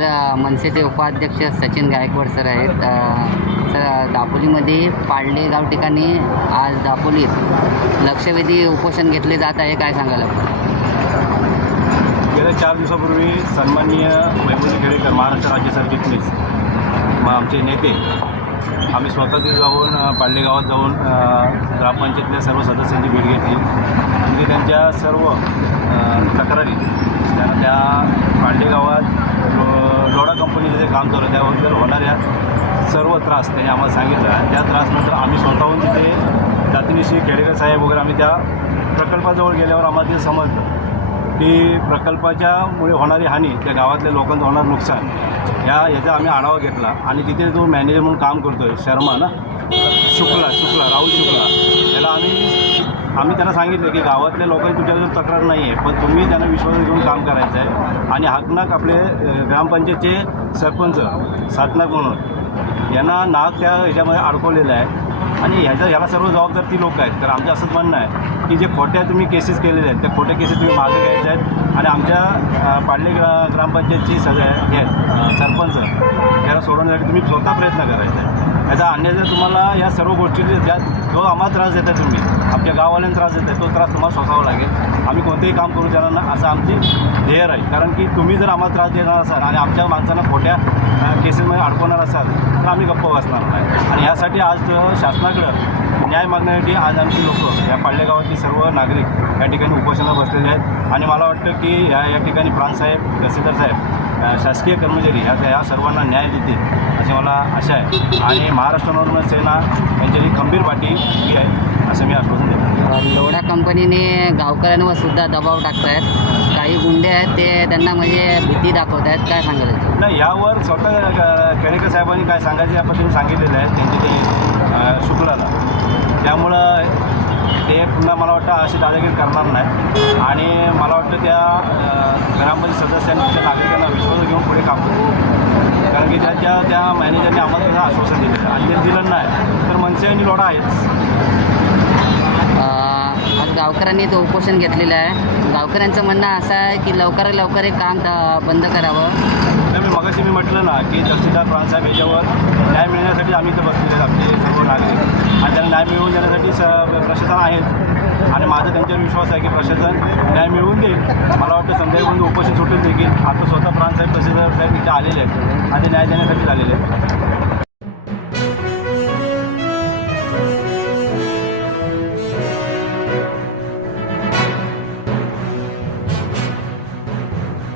आपल्याबरोबर मनसेचे उपाध्यक्ष सचिन गायकवाड सर आहेत. सर, दापोलीमध्ये पाळले गाव ठिकाणी आज दापोलीत लक्षवेधी उपोषण घेतले जात आहे, काय सांगाल आपण? गेल्या 4 दिवसापूर्वी सन्माननीय वैभवजी खेडेकर महाराष्ट्र राज्य सरचिटणीस आमचे नेते आम्ही स्वतः तिथे जाऊन पाळले गावात जाऊन ग्रामपंचायतीतल्या सर्व सदस्यांची भेट घेतली. म्हणजे त्यांच्या सर्व तक्रारी त्यांना त्या पाळले गावात लोढा कंपनीचं जे काम चालू त्याबद्दल होणाऱ्या सर्व त्रास त्यांनी आम्हाला सांगितलं. त्या त्रासनंतर आम्ही स्वतःहून तिथे जातीनिशी खेडेकर साहेब वगैरे आम्ही त्या प्रकल्पाजवळ गेल्यावर आम्हाला ते समजलं की प्रकल्पाच्यामुळे होणारी हानी, त्या गावातल्या लोकांचं होणारं नुकसान याचा आम्ही आढावा घेतला. आणि तिथे जो मॅनेजर म्हणून काम करतो आहे शर्मा ना शुक्ला राहुल शुक्ला, त्याला आम्ही त्यांना सांगितलं की गावातल्या लोकांची तुमच्याकडे तक्रार नाही आहे, पण तुम्ही त्यांना विश्वासात घेऊन काम करायचं आहे. आणि हाकनाक आपले ग्रामपंचायतचे सरपंच सातनाक म्हणून यांना नाक त्या ह्याच्यामध्ये अडकवलेलं आहे. आणि ह्याला सर्व जबाबदार ती लोक आहेत. तर आमचं असंच म्हणणं आहे की जे खोट्या तुम्ही केसेस केलेले आहेत त्या खोट्या केसेस तुम्ही मागे घ्यायच्या आहेत. आणि आमच्या पाळले ग्रामपंचायतची हे सरपंच याला सोडवण्यासाठी तुम्ही स्वतः प्रयत्न करायचा आहे. याचा अन्याय जर तुम्हाला या सर्व गोष्टी जो आम्हाला त्रास देता तुम्ही आमच्या गाववाल्यांना त्रास देत आहे तो त्रास तुम्हाला सोसावा लागेल. आम्ही कोणतेही काम करू देणार ना असं आमची ध्येय राहील. कारण की तुम्ही जर आम्हाला त्रास देणार असाल आणि आमच्या माणसांना खोट्या केसेसमध्ये अडकवणार असाल तर आम्ही गप्प बसणार नाही. आणि यासाठी आज शासनाकडं न्याय मागण्यासाठी आज आमची लोकं या पाळले गावातली सर्व नागरिक या ठिकाणी उपोषणाला बसलेले आहेत. आणि मला वाटतं की या ठिकाणी प्रांतसाहेब तहसीलदार साहेब शासकीय कर्मचारी या सर्वांना न्याय देतील अशी मला आशा आहे. आणि महाराष्ट्र नवनिर्माण सेना यांची खंबीर पाठी ही आहे असं मी आश्वासन देतो. लोढा कंपनीने गावकऱ्यांवर सुद्धा दबाव टाकत आहेत. काही गुंडे आहेत ते त्यांना म्हणजे भीती दाखवत आहेत, काय सांगायचं? नाही, यावर स्वतः खेडेकर साहेबांनी काय सांगायचे या पद्धतीने सांगितलेलं आहे त्यांचे ते शुक्लाला. त्यामुळं ते पुन्हा मला वाटतं अशी दादागिरी करणार नाही. आणि मला वाटतं त्या ग्रामपंचायत सदस्यांनी त्या नागरिकांना विश्वास घेऊन पुढे काम करतो. कारण की त्या मॅनेजरने आम्हाला त्याचं आश्वासन दिलं आणि ते दिलं नाही तर मनसे आणि लोढा आहेच. आज गावकऱ्यांनी तो उपोषण घेतलेलं आहे. गावकऱ्यांचं म्हणणं असं आहे की लवकरात लवकर हे काम बंद करावं. मगाशी मी म्हटलं ना की तहसीलदार प्रांतसाहेब याच्यावर न्याय मिळण्यासाठी आम्ही इथं बसलेले आहेत आपले सर्व नागरिक. आणि त्यांना न्याय मिळवून देण्यासाठी प्रशासन आहेच. आणि माझा त्यांच्यावर विश्वास आहे की प्रशासन न्याय मिळवून देईल. मला वाटतं संध्याकाळपर्यंत उपोषण सुटेल देखील. आता स्वतः प्रांतसाहेब तहसीलदार साहेब इथे आलेले आहेत आणि न्याय देण्यासाठी झालेले आहेत.